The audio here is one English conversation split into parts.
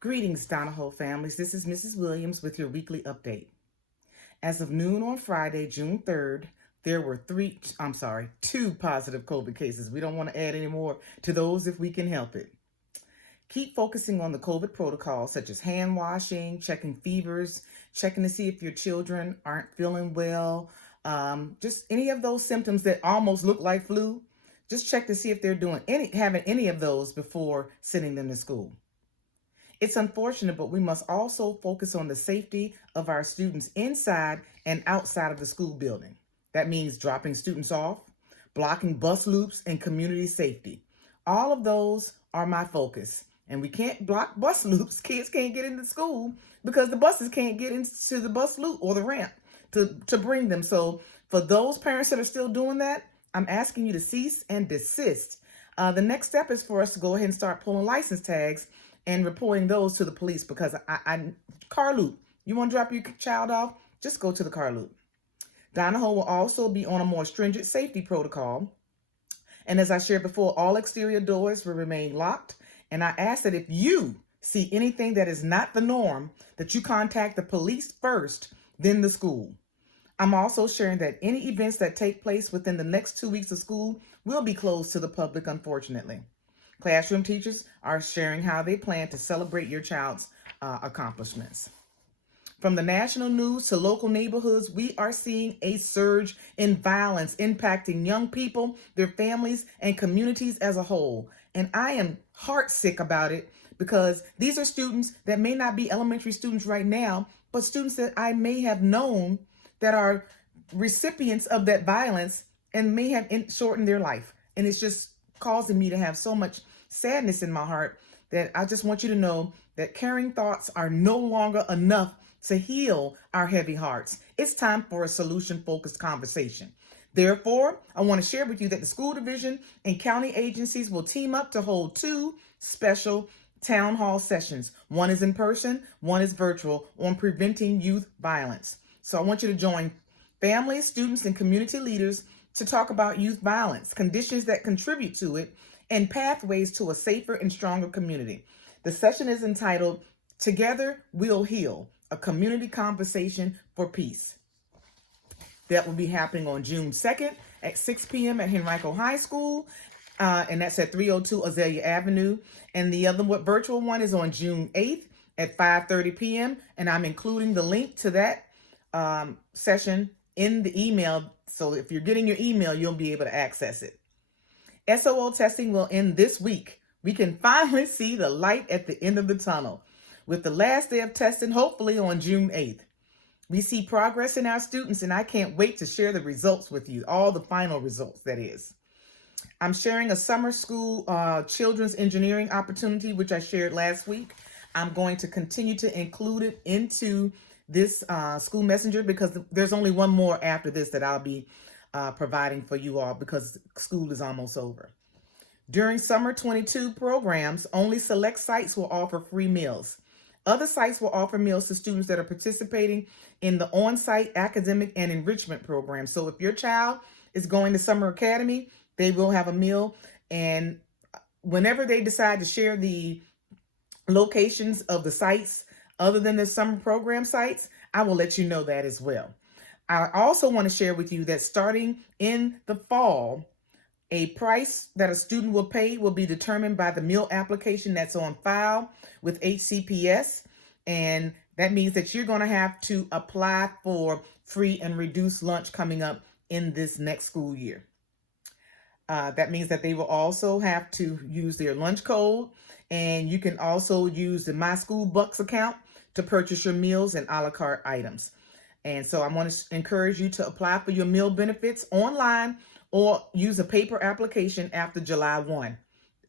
Greetings, Donahoe families. This is Mrs. Williams with your weekly update. As of noon on Friday, June 3rd, there were two positive COVID cases. We don't want to add any more to those if we can help it. Keep focusing on the COVID protocols such as hand washing, checking fevers, checking to see if your children aren't feeling well, just any of those symptoms that almost look like flu. Just check to see if they're having any of those before sending them to school. It's unfortunate, but we must also focus on the safety of our students inside and outside of the school building. That means dropping students off, blocking bus loops, and community safety. All of those are my focus. And we can't block bus loops. Kids can't get into school because the buses can't get into the bus loop or the ramp to bring them. So for those parents that are still doing that, I'm asking you to cease and desist. The next step is for us to go ahead and start pulling license tags and reporting those to the police because car loop, you want to drop your child off, just go to the car loop. Donahoe will also be on a more stringent safety protocol. And as I shared before, all exterior doors will remain locked. And I ask that if you see anything that is not the norm, that you contact the police first, then the school. I'm also sharing that any events that take place within the next 2 weeks of school will be closed to the public, unfortunately. Classroom teachers are sharing how they plan to celebrate your child's accomplishments. From the national news to local neighborhoods, we are seeing a surge in violence impacting young people, their families, and communities as a whole. And I am heartsick about it because these are students that may not be elementary students right now, but students that I may have known that are recipients of that violence and may have shortened their life. And it's just causing me to have so much sadness in my heart that I just want you to know that caring thoughts are no longer enough to heal our heavy hearts. It's time for a solution-focused conversation. Therefore, I want to share with you that the school division and county agencies will team up to hold 2 special town hall sessions. One is in person, one is virtual, on preventing youth violence. So I want you to join families, students, and community leaders to talk about youth violence, conditions that contribute to it, and pathways to a safer and stronger community. The session is entitled, Together We'll Heal, a community conversation for peace. That will be happening on June 2nd at 6 p.m. at Henrico High School, and that's at 302 Azalea Avenue. And the other virtual one is on June 8th at 5:30 p.m., and I'm including the link to that session in the email. So if you're getting your email, you'll be able to access it. SOL testing will end this week. We can finally see the light at the end of the tunnel, with the last day of testing hopefully on June 8th. We see progress in our students, and I can't wait to share the results with you, all the final results, that is. I'm sharing a summer school children's engineering opportunity, which I shared last week. I'm going to continue to include it into this school messenger because there's only one more after this that I'll be providing for you all because school is almost over. During summer 22 programs, only select sites will offer free meals. Other sites will offer meals to students that are participating in the on-site academic and enrichment program. So if your child is going to Summer Academy, they will have a meal. And whenever they decide to share the locations of the sites other than the summer program sites, I will let you know that as well. I also want to share with you that starting in the fall, a price that a student will pay will be determined by the meal application that's on file with HCPS. And that means that you're going to have to apply for free and reduced lunch coming up in this next school year. That means that they will also have to use their lunch code, and you can also use the My School Bucks account to purchase your meals and a la carte items. And so I want to encourage you to apply for your meal benefits online or use a paper application after July 1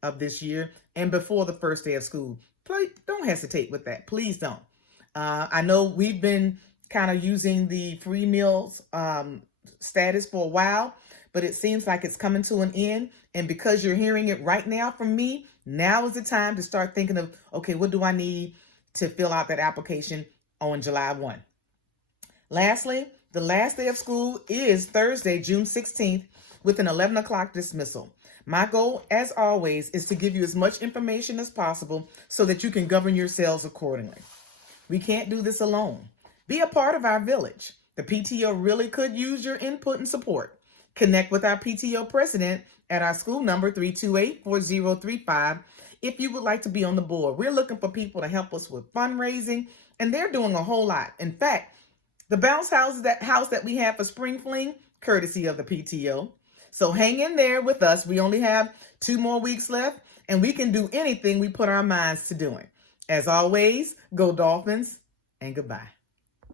of this year and before the first day of school. Please don't hesitate with that. Please don't. I know we've been kind of using the free meals status for a while, but it seems like it's coming to an end. And because you're hearing it right now from me, now is the time to start thinking of, okay, what do I need to fill out that application on July 1? Lastly, the last day of school is Thursday, June 16th, with an 11 o'clock dismissal. My goal, as always, is to give you as much information as possible so that you can govern yourselves accordingly. We can't do this alone. Be a part of our village. The PTO really could use your input and support. Connect with our PTO president at our school number 328-4035 if you would like to be on the board. We're looking for people to help us with fundraising, and they're doing a whole lot. In fact, the bounce house that we have for Spring Fling, courtesy of the PTO. So hang in there with us. We only have 2 more weeks left, and we can do anything we put our minds to doing. As always, go Dolphins, and goodbye.